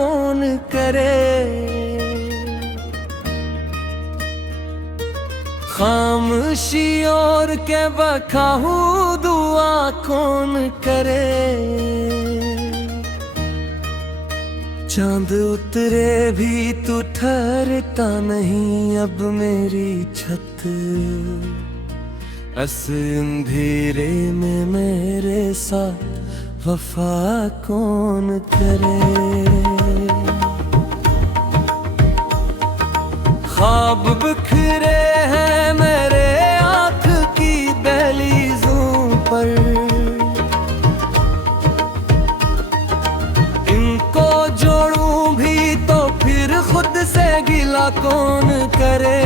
कौन करे। खामोशी और के बखाहू दुआ कौन करे। चांद उतरे भी तू ठहरता नहीं अब मेरी छत। इस अंधेरे में मेरे साथ वफा कौन करे। ख्वाब बिखरे हैं मेरे आँख की दहलीजों पर। इनको जोड़ूं भी तो फिर खुद से गिला कौन करे।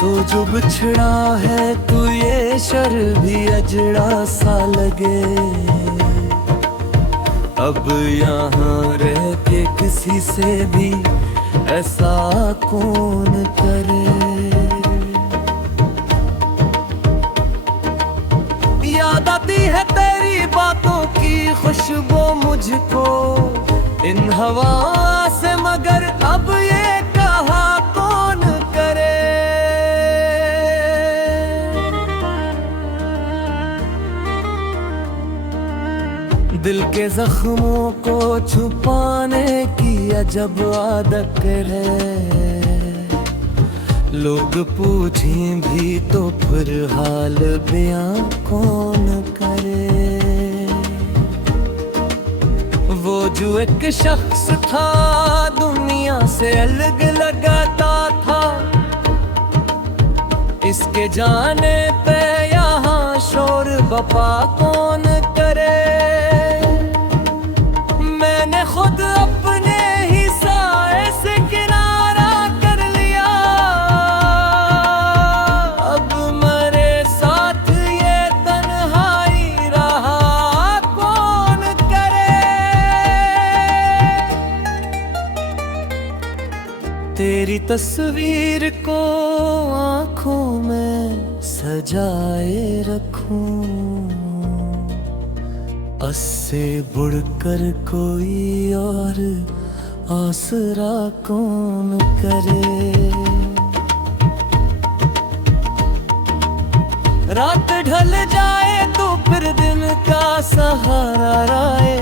तो जो बिछड़ा है तू ये शर भी अजड़ा सा लगे। अब यहाँ रह के किसी से भी ऐसा कौन करे। याद आती है तेरी बातों की खुशबू मुझको इन हवा से, मगर अब ये कहा कौन करे। दिल के जख्मों को छुपाने की अजब आदत है। लोग पूछें भी तो फिर हाल बयां कौन करे। वो जो एक शख्स था दुनिया से अलग लगाता था, इसके जाने पे यहाँ शोर बपा कौन करे। मैंने खुद अपने ही साए से किनारा कर लिया। अब मेरे साथ ये तन्हाई रहा कौन करे। तेरी तस्वीर को आँखों में सजाए रखूं, उससे बढ़कर कोई और आसरा कौन करे। रात ढल जाए तो फिर दिन का सहारा आए।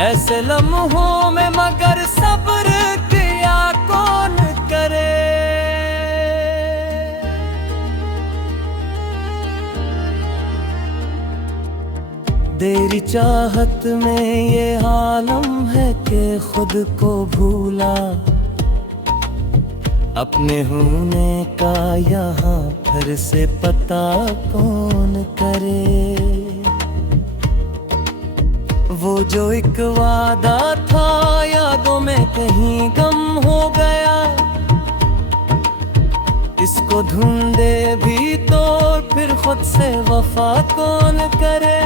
ऐसे लम्हों में मगर सब्र किया कौन करे। तेरी चाहत में ये आलम है कि खुद को भूला। अपने होने का यहाँ फिर से पता कौन करे। वो जो एक वादा था यादों में कहीं गम हो गया। इसको ढूंढे भी तो फिर खुद से वफा कौन करे।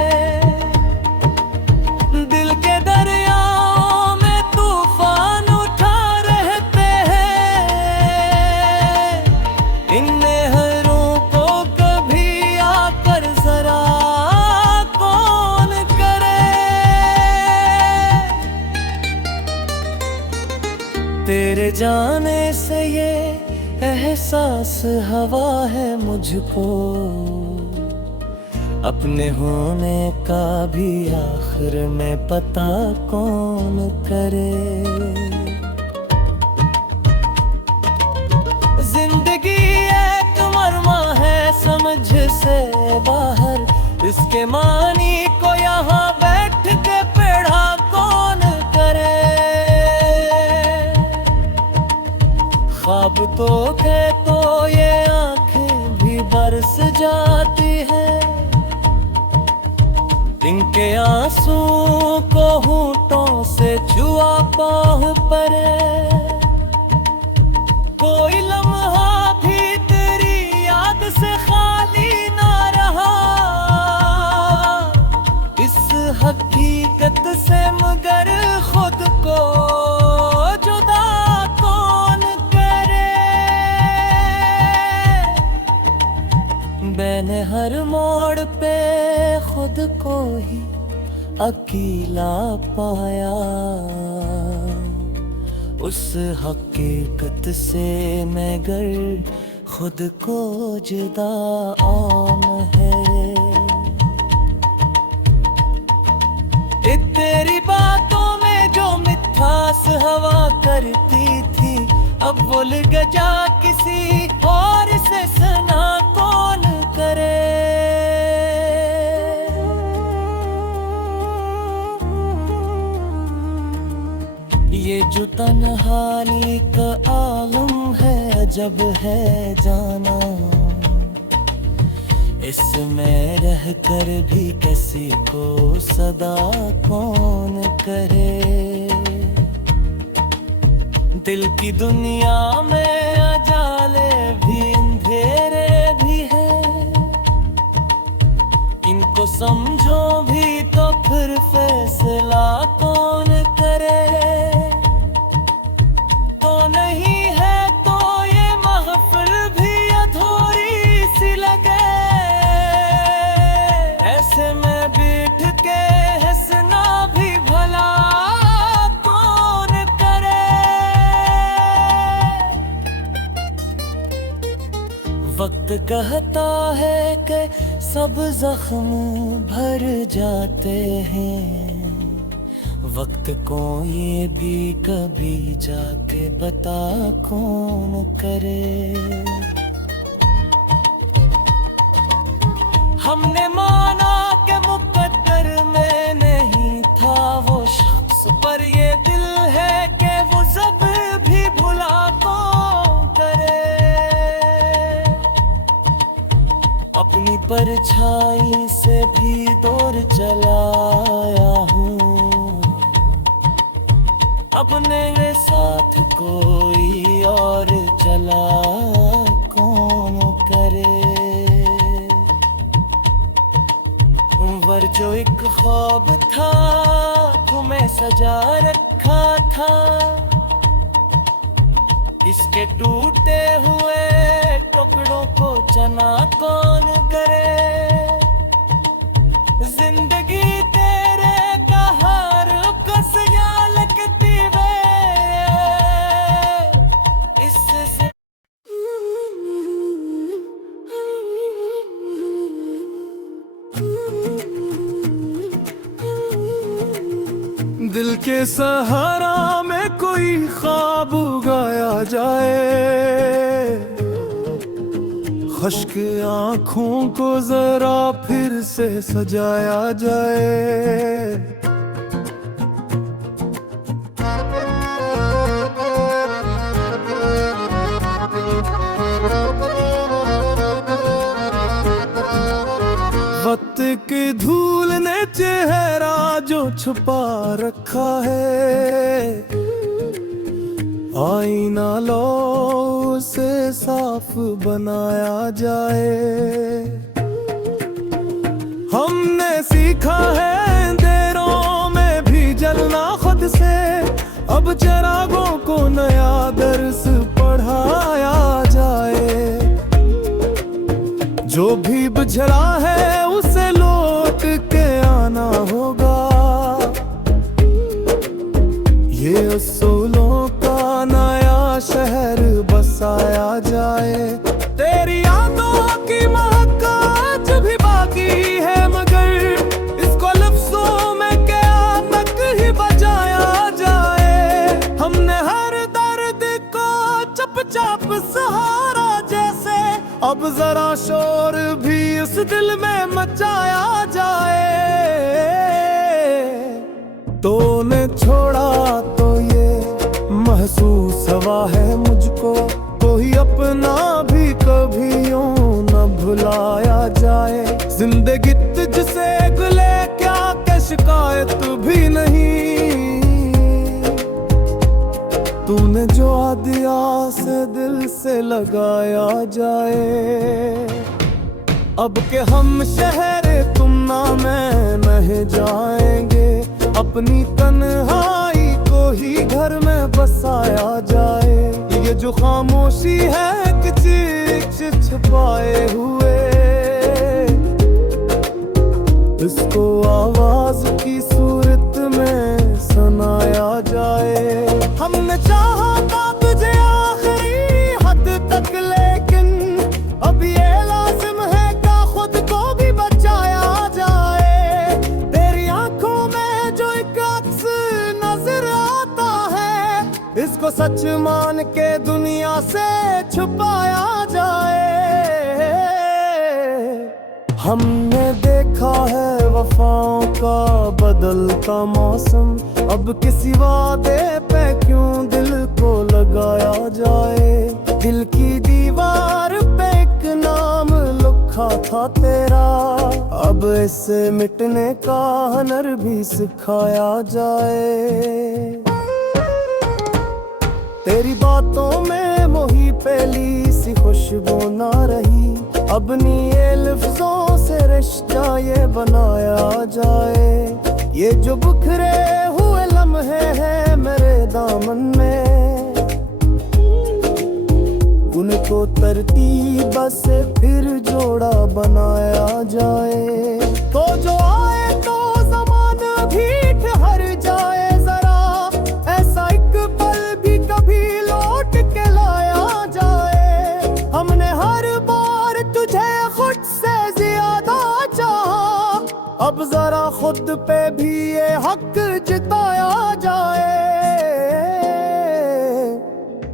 दिल के दरियाओं में तूफान उठा रहते हैं। इन नहरों को कभी आकर जरा कौन करे। तेरे जाने से ये एहसास हवा है मुझको। अपने होने का भी आखिर में पता कौन करे। जिंदगी एक मरमा है समझ से बाहर। इसके मानी को यहाँ बैठ के पढ़ा कौन करे। ख्वाब तो के तो ये आंखें भी बरस जाती है। इनके आंसू को होठों से छुआ पाह परे। कोई लम्हा भी तेरी याद से खाली ना रहा। इस हकीकत से मगर खुद को जुदा कौन करे। मैंने हर मोड़ पे खुद को ही अकेला पाया। उस हकीकत से मगर खुद को जुदा आम है। तेरी बातों में जो मिठास हवा करती थी, अब वो लगा किसी और से सना कौन करे। ये जो तन्हाई का आलम है जब है जाना, इसमें रह कर भी किसी को सदा कौन करे। दिल की दुनिया में अजाले भी अंधेरे भी हैं, इनको समझो भी तो फिर फैसला कौन करे। तो नहीं है तो ये महफिल भी अधूरी सी लगे। ऐसे में बैठ के हंसना भी भला कौन करे। वक्त कहता है कि सब जख्म भर जाते हैं, वक्त को ये भी कभी जाके बता कौन करे। हमने माना कि मुकद्दर में नहीं था वो शख्स, पर ये दिल है कि वो सब भी भुला कौन करे। अपनी परछाई से भी दूर चलाया हूँ, अपने साथ कोई और चला कौन करे। वर जो एक ख्वाब था तुम्हें सजा रखा था, इसके टूटे हुए टुकड़ों को चना कौन करे। जिंदगी तेरे का हार कसिया लगती वे, इससे दिल के सहारा में कोई ख्वाब उगाया जाए, खुश्क आँखों को जरा फिर से सजाया जाए। वक्त की धूल ने चेहरा जो छुपा रखा है, आईना लो उसे साफ बनाया जाए। हमने सीखा है अंधेरों में भी जलना खुद से, अब चिरागों को नया दर्स पढ़ाया जाए। जो भी बुझला है उसे लौट के आना होगा, ये उसूलों का नया शहर बसाया जाए। तेरी यादों की महक आज भी बाकी है, मगर इसको लफ्जों में क़यामत ही बजाया जाए। हमने हर दर्द को चुपचाप सहारा जैसे, अब जरा शोर भी उस दिल में मचाया जाए। तो ने छोड़ा तो ये महसूस हुआ है मुझको, कोई अपना भी कभी यूं न भुलाया जाए। जिंदगी तुझसे गुले क्या के शिकायत भी नहीं, तूने जो दिया से दिल से लगाया जाए। अब के हम शहर तुम ना मैं नहीं जाएंगे, अपनी तन्हाई को ही घर में बसाया जाए। ये जो खामोशी है किसी छुपाए हुए, इसको आवाज की सूरत में सुनाया जाए। हमने चाहा था तुझे आखिरी हद तक, लेकिन अब ये लाजिम है कि खुद को भी बचाया जाए। तेरी आंखों में जो एक अक्स नजर आता है, इसको सच मान के दुनिया से छुपाया जाए। हमने देखा है वफाओं का बदलता मौसम, अब किसी वादे पे क्यों दिल को लगाया जाए। दिल की दीवार पे एक नाम लिखा था तेरा, अब इसे मिटने का हुनर भी सिखाया जाए। तेरी बातों में मोही पहली सी खुशबू ना रही, अब ये लफ्जों से रिश्ता ये बनाया जाए। ये जो बिखरे हुए लम्हे हैं मेरे दामन में, उनको तरतीब से फिर जोड़ा बनाया जाए। तो जो आए तो ज़माना भी ठहर जाए जरा, ऐसा एक पल भी कभी लौट के लाया जाए। हमने हर बार तुझे खुद से ज्यादा चाहा, अब जरा खुद पे भी ये हक जताया जाए।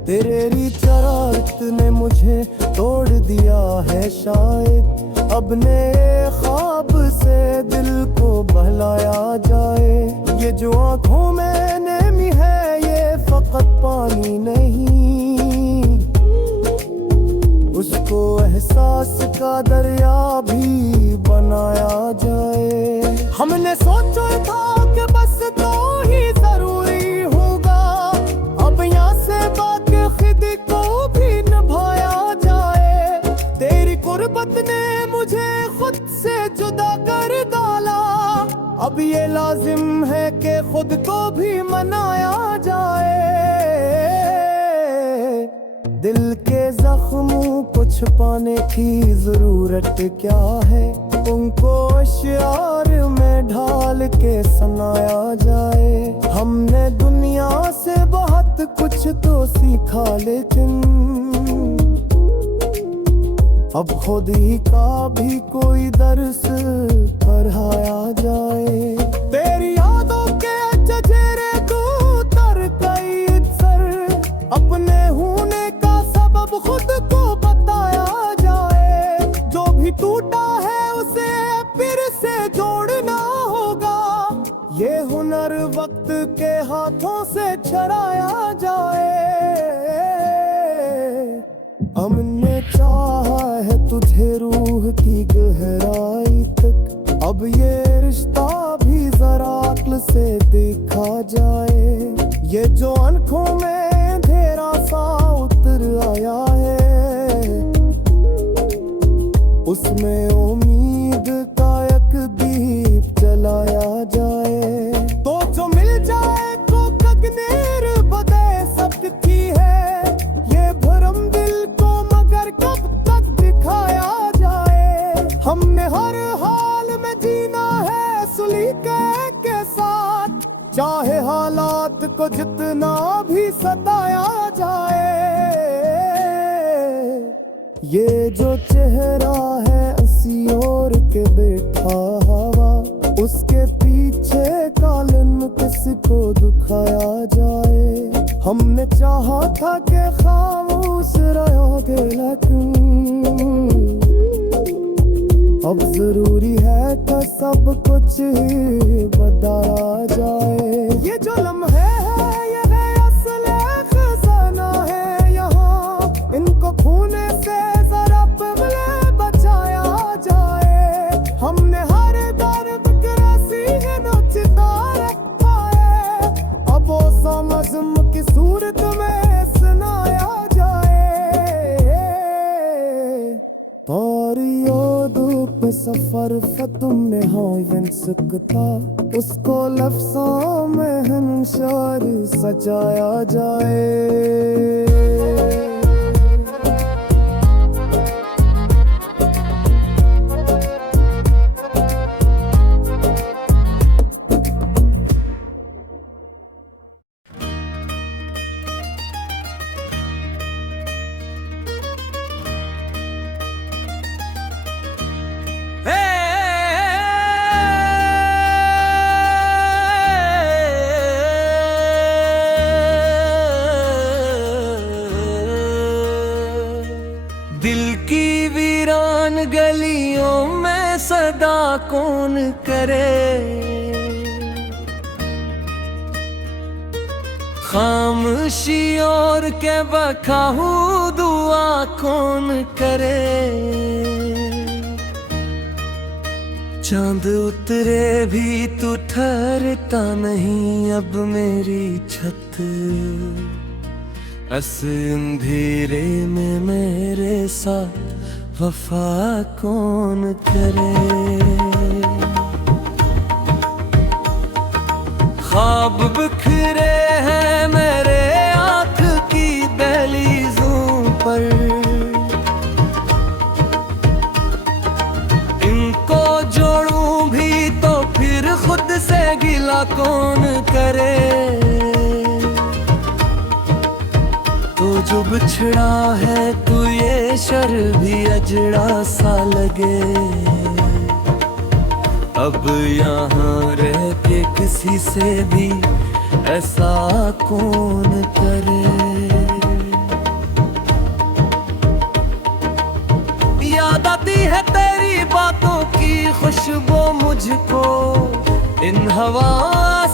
तेरी शरारत ने मुझे तोड़ दिया है शायद, अब नए ख्वाब से दिल को बहलाया जाए। ये जो आंखों में नमी है ये फकत पानी नहीं, उसको एहसास का दरिया भी बनाया जाए। हमने सोचा था कि बस तो ही जरूरी होगा, अब यहाँ से बाकी खुद को भी निभाया जाए। तेरी कुर्बत ने मुझे खुद से जुदा कर डाला, अब ये लाजिम है कि खुद को भी मनाया जाए। दिल के जख्मों को छुपाने की जरूरत क्या है, उनको अश्यार में ढाल के सुनाया जाए। हमने दुनिया से बहुत कुछ तो सीखा, लेकिन अब खुद ही का भी कोई दर्स पढ़ाया जाए। तेरी यादों के जजेरे को उतर गई सर, अपने होने का सबब खुद को बताया जाए। जो भी टूटा है उसे फिर से जोड़ना होगा, ये हुनर वक्त के हाथों से चराया जाए। हमने चाहा है तुझे रूह की गहराई तक, अब ये रिश्ता भी जरा अक्ल से देखा जाए। ये जो आंखों में अंधेरा सा उतर आया है, उसमें उम्मीद का एक दीप जलाया जाए। तो जो मिल जाए तो कगनेर बदे सकती है, ये भरम दिल को मगर कब तक दिखाया जाए। हमने हर हाल में जीना है सुलीके के साथ, चाहे हालात को जितना भी सताया जाए। ये जो चेहरा है असियोर के बैठा हवा, उसके पीछे कालिन किसको दुखाया जाए। हमने चाहा था कि खामोश रहोगे, लेकिन अब जरूरी है कि सब कुछ ही बताया जाए। ये जो लम्हे है ये है असले खजाना है यहाँ, इनको खोने से जरा पगले बचाया जाए। हमने हर दर्द के रसीने नोचता रखा है, अब वो समझम की सूरत में सुनाया जाए। पे सफर फतुम में हो सकता, उसको लफ्ज़ों में हंशार सजाया जाए। दिल की वीरान गलियों में सदा कौन करे, खामोशी और के बखाहू दुआ कौन करे। चांद उतरे भी तू ठहरता नहीं अब मेरी छत, इस अंधेरे में मेरे साथ वफा कौन करे। ख्वाब बिखरे हैं मेरे आँख की दहलीजों पर, इनको जोड़ूं भी तो फिर खुद से गिला कौन करे। तो जो बिछड़ा है तू ये शर भी अजड़ा सा लगे, अब यहाँ रह के किसी से भी ऐसा कौन करे। याद आती है तेरी बातों की खुशबू मुझको इन हवा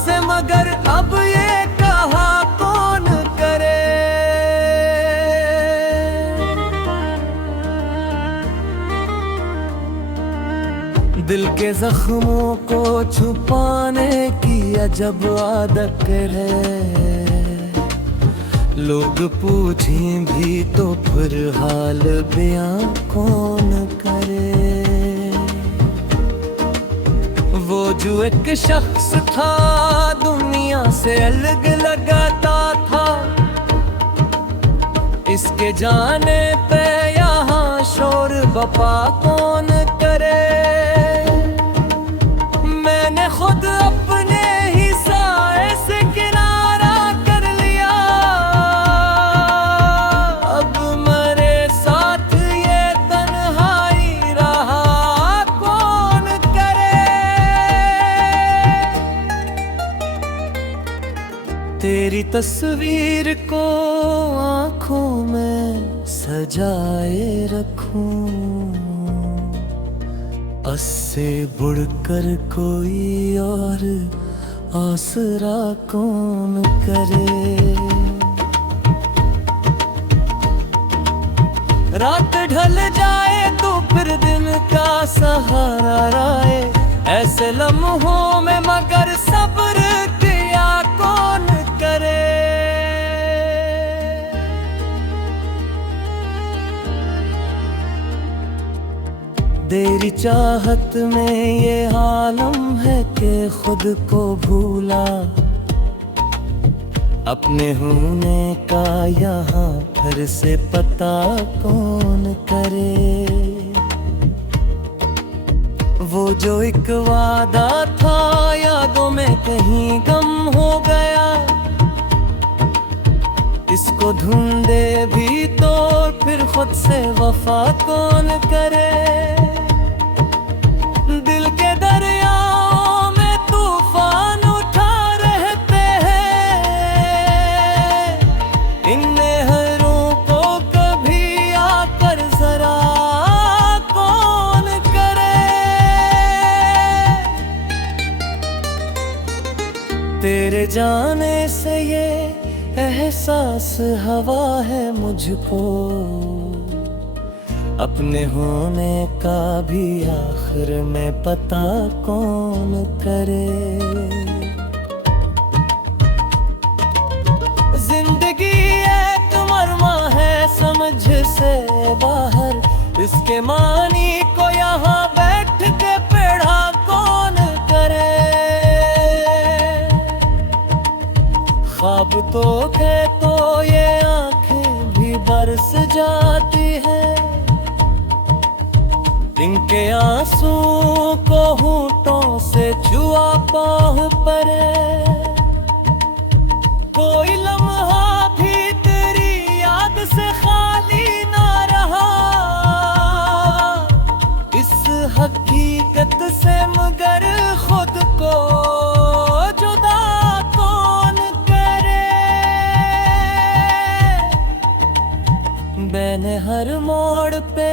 से, मगर अब ये कहा कौन करे। दिल के जख्मों को छुपाने की अजब आदत है, लोग पूछें भी तो फिर हाल बयां कौन करे। वो जो एक शख्स था दुनिया से अलग लगाता था, इसके जाने पे यहाँ शोर बपा कौन करे। मैंने खुद अपने ही साए से किनारा कर लिया, अब मेरे साथ ये तन्हाई रहा कौन करे। तेरी तस्वीर को आँखों में सजाए रखूं, उससे बढ़कर कोई और आसरा कौन करे। रात ढल जाए तो फिर दिन का सहारा आए, ऐसे लम्हों में मगर सब्र किया कौन करे। तेरी चाहत में ये आलम है कि खुद को भूला, अपने होने का यहाँ फिर से पता कौन करे। वो जो एक वादा था यादों में कहीं गम हो गया, इसको ढूंढे भी तो फिर खुद से वफा कौन करे। दिल के दरियाओं में तूफान उठा रहते हैं, इन नहरों को कभी आकर जरा कौन करे। तेरे जाने से ये एहसास हवा है मुझको, अपने होने का भी आखिर में पता कौन करे। जिंदगी एक मरमा है समझ से बाहर, इसके मानी को यहाँ बैठ के पढ़ा कौन करे। ख्वाब तो थे तो ये आंखें भी बरस जाती है, इनके आंसू को होठों से छुआ पाह परे। कोई लम्हा भी तेरी याद से खाली ना रहा, इस हकीकत से मगर खुद को जुदा कौन करे। मैंने मैंने हर मोड़ पे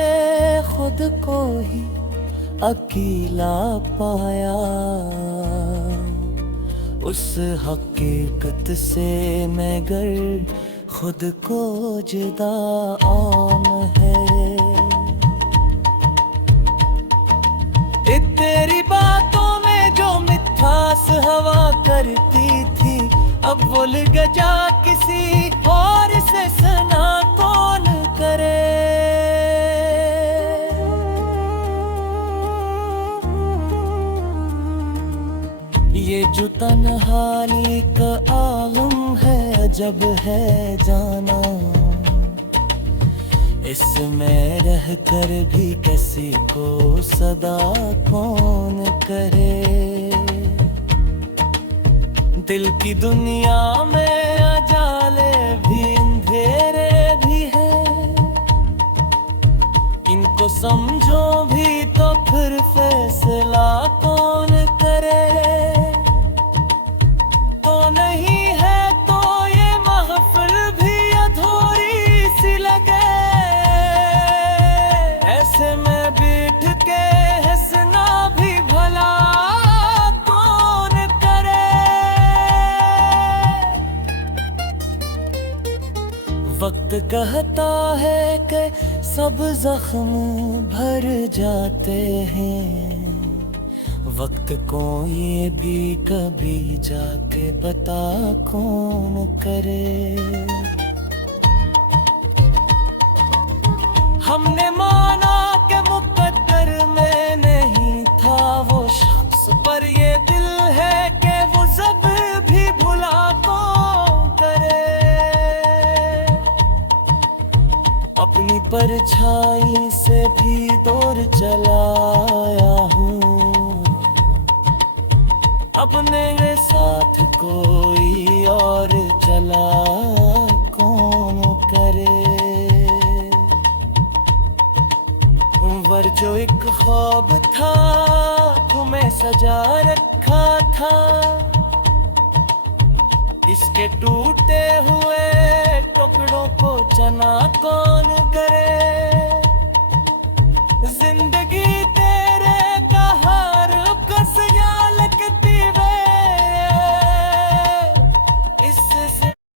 खुद को ही अकेला पाया, उस हकीकत से मगर खुद को जुदा आम है। तेरी बातों में जो मिठास हवा करती थी, अब वो गजा किसी और से सुना कौन करे। ये जो तन्हाई का आलम है, जब है जाना इसमें रह कर भी किसी को सदा कौन करे। दिल की दुनिया में अजाले भी अंधेरे भी है, इनको समझो भी तो फिर फैसला कौन करे। तो नहीं है तो ये महफिल भी अधूरी सी लगे, ऐसे में बैठ के हंसना भी भला कौन करे। वक्त कहता है कि सब जख्म भर जाते हैं, वक्त को ये भी कभी जाके बता कौन करे। हमने माना कि मुकद्दर में नहीं था वो शख्स, पर ये दिल है कि वो सब भी भुला कौन करे। अपनी परछाई से भी दूर चलाया हूँ, अपने साथ कोई और चला कौन करे। वर जो एक ख्वाब था तुम्हें सजा रखा था, इसके टूटे हुए टुकड़ों को चना कौन करे।